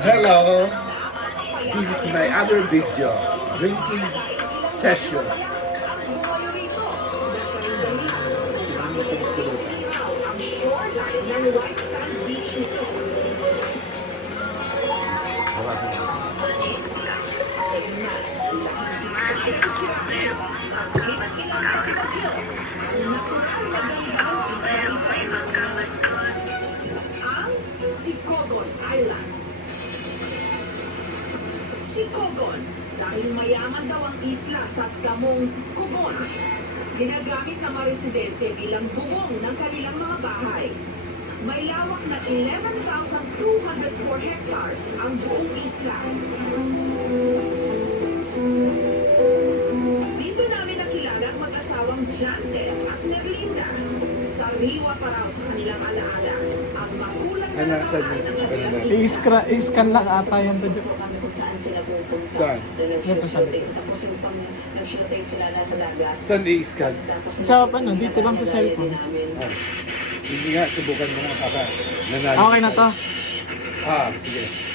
Hello, this is my other video, drinking session. Sicogon Island. Sicogon, dahil mayaman daw ang isla sa damong Cogon, ginagamit ng mga residente bilang bubong ng kanilang mga bahay. May lawak na 11,204 hectares ang buong isla. Dito namin nakilala ang mag-asawang Janet at Nerlinda. Sariwa pa raw sa kanilang alaala ang makulang na nakaraan ng kanilang isla. I-scan lang ata yung video. Kami kung saan sila pupunta. Saan? Nag-shooting. Tapos yung pang nag-shooting sila nasa dagat. Saan i-scan? Tapos Sa ano, dito lang sa cellphone. Ah, hindi nga, subukan mo nga kaka. Okay na to. Sige.